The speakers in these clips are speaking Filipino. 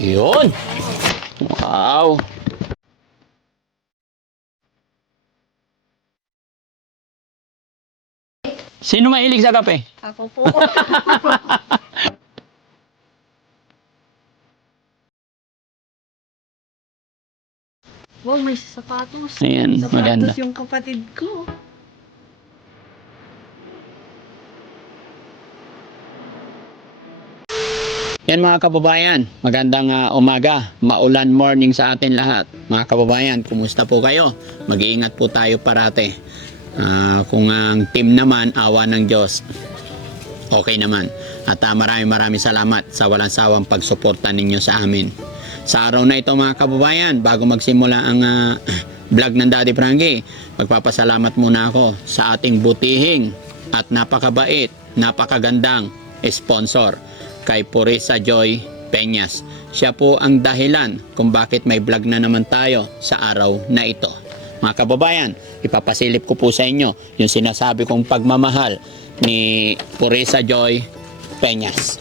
Yun. Wow. Sino mahilig sa kape? Ako po. wow, may sapatos. Ayan, sapatos maganda. yung kapatid ko. Yan mga kababayan, magandang ah, umaga, maulan morning sa atin lahat. Mga kababayan, kumusta po kayo? Mag-iingat po tayo parate. Ah, kung ang team naman, awa ng Diyos, okay naman. At ah, maraming maraming salamat sa walang sawang pagsuporta ninyo sa amin. Sa araw na ito mga kababayan, bago magsimula ang ah, vlog ng Daddy Frankie, magpapasalamat muna ako sa ating butihing at napakabait, napakagandang sponsor kay Purisa Joy Peñas. Siya po ang dahilan kung bakit may vlog na naman tayo sa araw na ito. Mga kababayan, ipapasilip ko po sa inyo yung sinasabi kong pagmamahal ni Purisa Joy Peñas.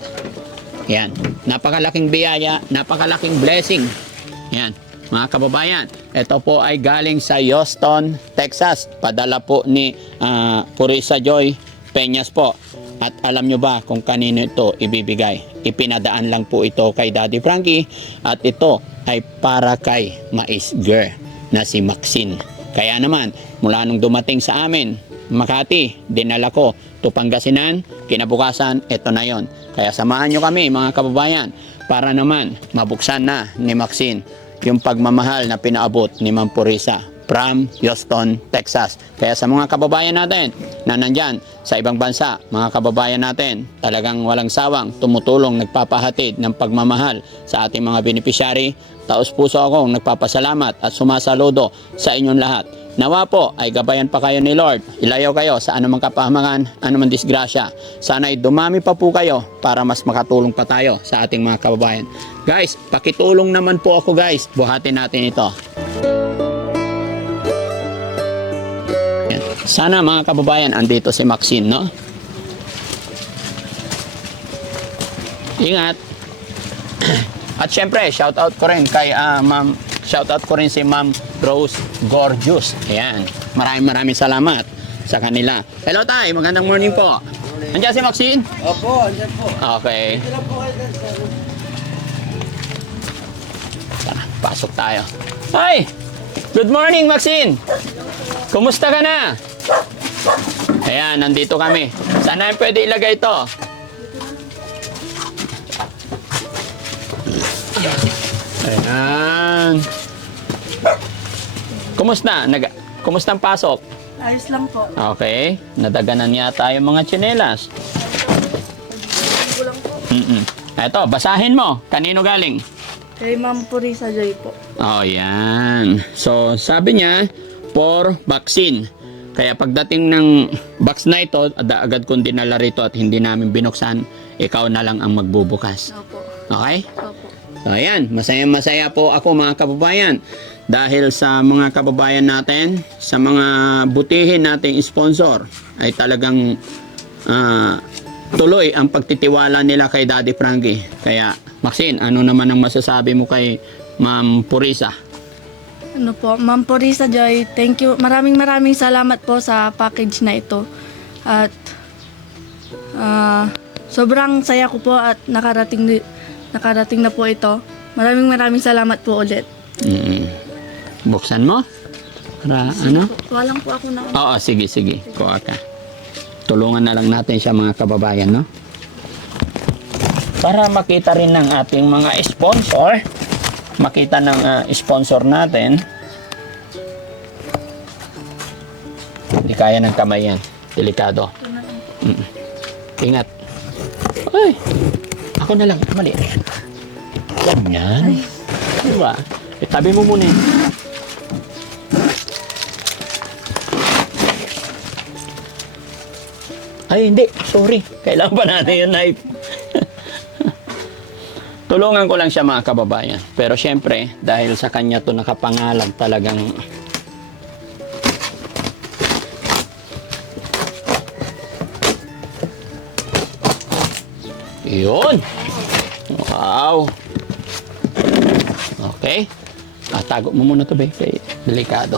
Yan. Napakalaking biyaya, napakalaking blessing. Yan. Mga kababayan, ito po ay galing sa Houston, Texas. Padala po ni ah, Purisa Joy Peñas po. At alam nyo ba kung kanino ito ibibigay? Ipinadaan lang po ito kay Daddy Frankie at ito ay para kay Mais Girl na si Maxine. Kaya naman, mula nung dumating sa amin, Makati, dinala ko to Pangasinan, kinabukasan, ito na yon. Kaya samahan nyo kami mga kababayan para naman mabuksan na ni Maxine yung pagmamahal na pinaabot ni Ma'am Purisa from Houston, Texas. Kaya sa mga kababayan natin na nandyan sa ibang bansa, mga kababayan natin, talagang walang sawang tumutulong, nagpapahatid ng pagmamahal sa ating mga beneficiary. Taos puso akong nagpapasalamat at sumasaludo sa inyong lahat. Nawa po ay gabayan pa kayo ni Lord. Ilayo kayo sa anumang kapahamakan, anumang disgrasya. Sana ay dumami pa po kayo para mas makatulong pa tayo sa ating mga kababayan. Guys, pakitulong naman po ako guys. Buhatin natin ito. Sana mga kababayan, andito si Maxine, no? Ingat. At syempre, shout out ko rin kay ah, Ma'am, shout out ko rin si Ma'am Rose Gorgeous. Ayan. Maraming maraming salamat sa kanila. Hello tay, magandang morning po. Andiyan si Maxine? Opo, andyan po. Okay. Tara, pasok tayo. Hi! Good morning, Maxine! Kumusta ka na? Ayan, nandito kami. Saan namin pwede ilagay ito? Ayan. Kumusta? Nag Kumusta ang pasok? Ayos lang po. Okay. Nadaganan yata yung mga tsinelas. Mm-mm. Eto, basahin mo. Kanino galing? Kay Ma'am Purisa Joy po. Oh, yan. So, sabi niya, for vaccine. Kaya pagdating ng box na ito, agad kong dinala rito at hindi namin binuksan, ikaw na lang ang magbubukas. Opo. Okay? Opo. So, ayan. Masaya-masaya po ako mga kababayan. Dahil sa mga kababayan natin, sa mga butihin nating sponsor, ay talagang ah, tuloy ang pagtitiwala nila kay Daddy Frankie. Kaya, Maxine, ano naman ang masasabi mo kay Ma'am Purisa? Ano po, Ma'am Purisa Joy, thank you. Maraming maraming salamat po sa package na ito. At ah, sobrang saya ko po at nakarating nakarating na po ito. Maraming maraming salamat po ulit. Mm. Buksan mo? Para ano? Walang po ako na Oo, sige, sige. Kuha ka. Tulungan na lang natin siya mga kababayan, no? Para makita rin ng ating mga sponsor, makita ng ah, sponsor natin, kaya ng kamay yan. Delikado. Mm. Ingat. Ay! Ako na lang. Mali. Ganyan. Diba? Itabi mo muna yun. Ay, hindi. Sorry. Kailangan pa natin yung knife. Tulungan ko lang siya mga kababayan. Pero syempre, dahil sa kanya to nakapangalan talagang Yun. Wow. Okay? Ah, tago mo muna to, be. Kay delikado.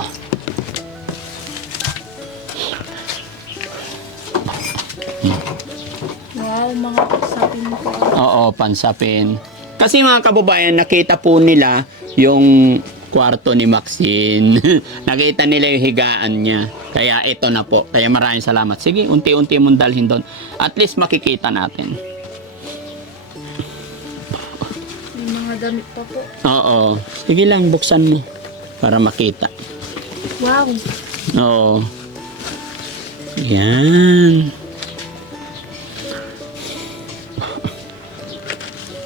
Wow, mga sapin po. Oo, pansapin. Kasi mga kababayan, nakita po nila yung kwarto ni Maxine. nakita nila yung higaan niya. Kaya ito na po. Kaya maraming salamat. Sige, unti-unti mong dalhin doon. At least makikita natin. Damit pa po. Oo. Sige lang, buksan mo. Para makita. Wow. Oo. Yan.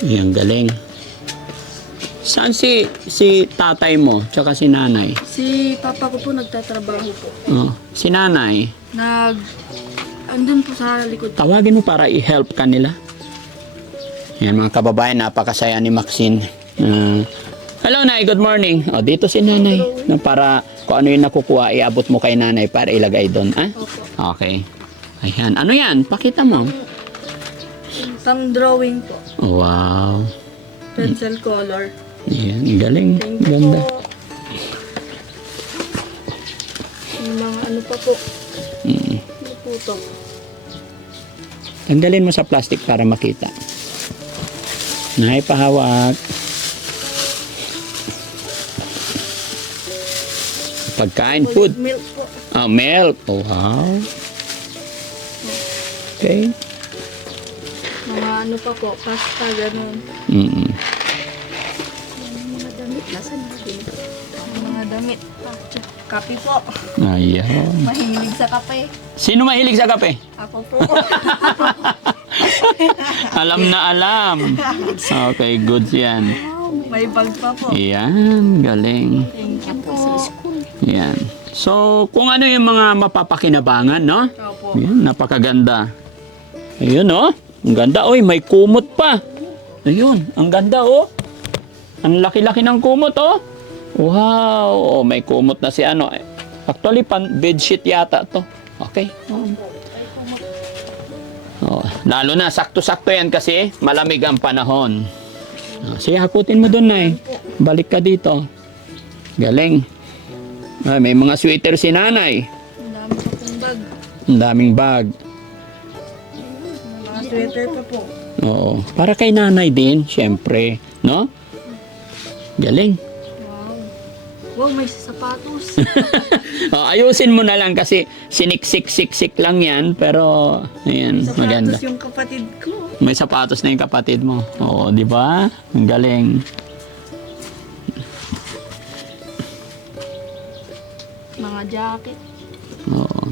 Yan, galing. Saan si si tatay mo, tsaka si nanay? Si papa ko po nagtatrabaho po. Oh, si nanay, Nag... Andun po sa likod. tawagin mo para i-help ka nila. Yan mga kababayan, napakasaya ni Maxine. Ah, hello Nay, good morning. Oh, dito si nanay. Na para kung ano yung nakukuha, iabot mo kay nanay para ilagay doon. Ah? Okay. Ayan. Ano yan? Pakita mo. Pang drawing po. Wow. Pencil color. Ayan. Galing. Thank you Ganda. po. Mga ano pa po. Mm. Ano po to? Tanggalin mo sa plastic para makita. Nay, pahawak. Pagkain, food. Milk po. Ah, milk. Oh, wow. Okay. Mga ano pa po. Pasta, ganun. Mm. Mga damit. Nasaan natin? Mga damit. Kape po. Ayan. Mahilig sa kape. Sino mahilig sa kape? Ako po. Alam na alam. Okay, good yan. May bag pa po. Yan, galing. Thank you po. Yan. So, kung ano yung mga mapapakinabangan, no? Opo. Yan, napakaganda. Ayun, oh. Ang ganda. Oy, may kumot pa. Ayun, ang ganda, oh. Ang laki-laki ng kumot, oh. Wow. Oh, may kumot na si ano. Actually, pan bedsheet yata to. Okay. Oh, lalo na, sakto-sakto yan kasi malamig ang panahon. Oh, sige, hakutin mo doon, Nay. Balik ka dito. Galing. Ay, may mga sweater si nanay. Ang dami pa pong bag. Ang daming bag. Mga sweater pa po. Oo. Para kay nanay din, syempre. No? Galing. Wow. May sapatos. O, ayusin mo na lang kasi siniksik-siksik lang yan. Pero, ayan, maganda. sapatos yung kapatid ko. May sapatos na yung kapatid mo. Oo, di ba? Ang galing. Mga jacket. Oo.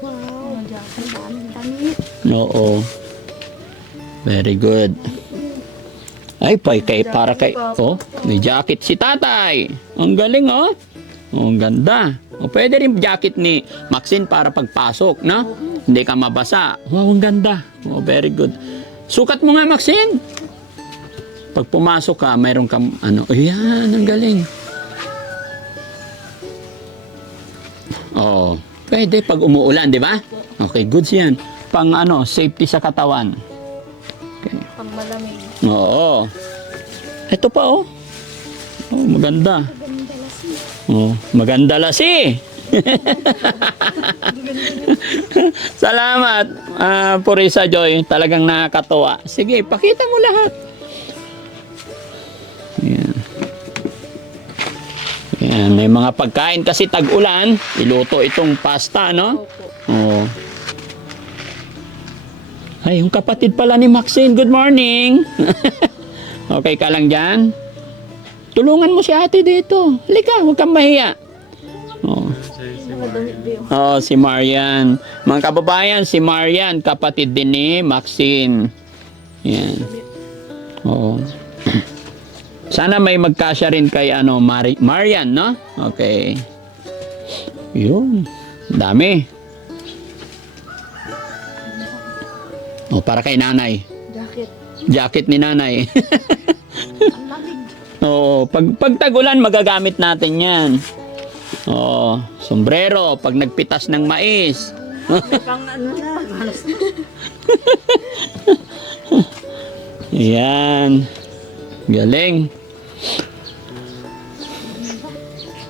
Wow. Mga jacket. Daming damit. Oo. Very good. Ay, pa, kay, para kay, oh, may jacket si tatay. Ang galing, oh. Oh, ang ganda. O, pwede rin jacket ni Maxine para pagpasok, no? Hindi ka mabasa. Wow, ang ganda. Oh, very good. Sukat mo nga, Maxine. Pag pumasok ka, mayroon kang, ano, ayan, ang galing. Oo. Pwede pag umuulan, di ba? Okay, goods yan. Pang ano, safety sa katawan. Okay. Pang malamig. Oo. Ito pa oh. Oh, maganda. Oh, maganda lasi. Salamat, ah, Purisa Joy. Talagang nakakatuwa. Sige, pakita mo lahat. Yan. Yan, may mga pagkain kasi tag-ulan. Iluto itong pasta, no? Opo. Oo. Ay, yung kapatid pala ni Maxine. Good morning. okay ka lang dyan? Tulungan mo si ate dito. Halika, huwag kang mahiya. Oh. Oh, si Marian. Mga kababayan, si Marian, kapatid din ni Maxine. Yan. Oo. Sana may magkasya rin kay ano, Mari- Marian, no? Okay. Yun. Dami. Oh, para kay nanay. Jacket. Jacket ni nanay. Ang lamig. Oo, pag pag tagulan magagamit natin 'yan. Oo, sombrero pag nagpitas ng mais. Pang ano na. Yan. Galing.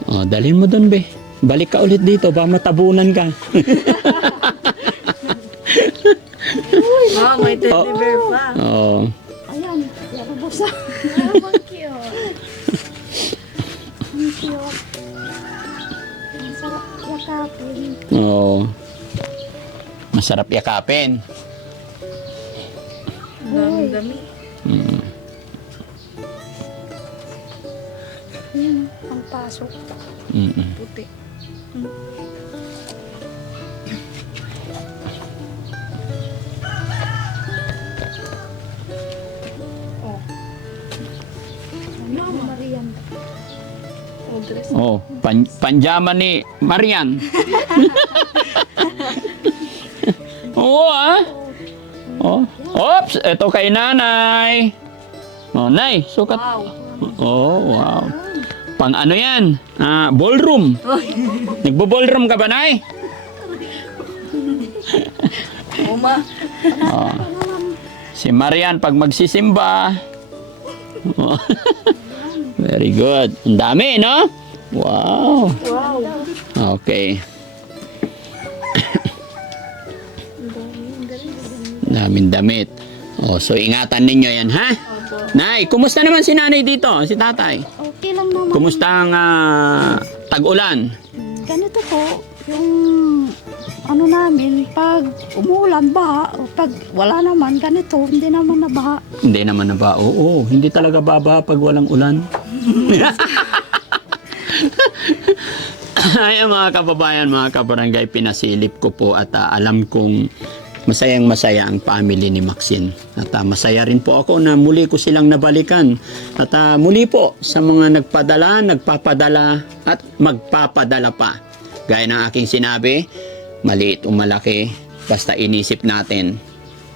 Oh, dalhin mo doon, be. Balik ka ulit dito, ba matabunan ka. Wow, may teddy bear pa. oh. Ayan, yan ang cute. Ang cute. Ang sarap yakapin. Oh. Masarap yakapin. Ang dami. Mm. Ayan, ang pasok. Mm-mm. Puti. Ano, dress. Oh, pan panjama ni Marian. Oo ah. Oh. Oops, ito kay nanay. Oh, nay, sukat. Wow. Oh, wow. Pang ano yan? Ah, ballroom. Nagbo-ballroom ka ba, nay? Uma. Oh. Si Marian pag magsisimba. Oh. Very good. Ang dami, no? Wow. Wow. Okay. Daming damit. Oh, so ingatan ninyo yan, ha? Opo. Nay, kumusta naman si nanay dito? Si tatay? Okay lang naman. Kumusta ang ah, tag-ulan? Ganito po, yung ano namin, pag umulan ba, pag wala naman, ganito, hindi naman nabaha. Hindi naman na ba? Oo, hindi talaga baba pag walang ulan. Ay, mga kababayan, mga kabarangay, pinasilip ko po at ah, alam kong masayang masaya ang family ni Maxine. At ah, masaya rin po ako na muli ko silang nabalikan. At ah, muli po sa mga nagpadala, nagpapadala at magpapadala pa. Gaya ng aking sinabi, maliit o malaki, basta inisip natin,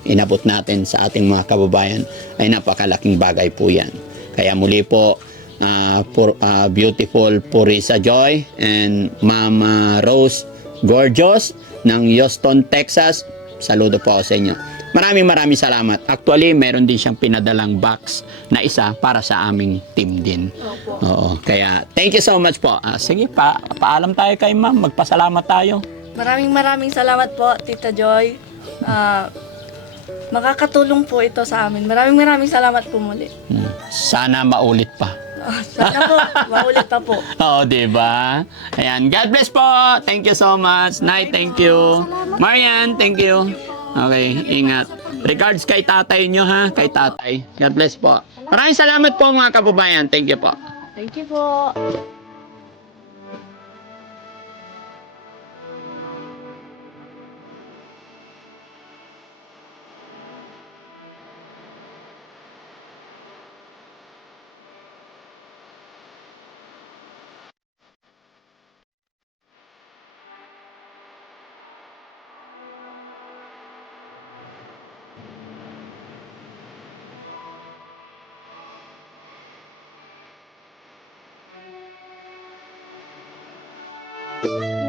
inabot natin sa ating mga kababayan ay napakalaking bagay po yan. Kaya muli po, ah, for, ah, beautiful Purisa Joy and Mama Rose Gorgeous ng Houston, Texas. Saludo po ako sa inyo. Maraming maraming salamat. Actually, meron din siyang pinadalang box na isa para sa aming team din. Opo. Oo. Kaya, thank you so much po. Ah, sige, pa, paalam tayo kay ma'am. Magpasalamat tayo. Maraming maraming salamat po, Tita Joy. Ah, makakatulong po ito sa amin. Maraming maraming salamat po muli. Hmm. Sana maulit pa. Sana po, maulit pa po. Oo, di ba? Ayan. God bless po. Thank you so much. Night, thank you. Marian, thank you. Okay, ingat. Regards kay tatay nyo ha, kay tatay. God bless po. Maraming salamat po mga kababayan. Thank you po. Thank you po. Música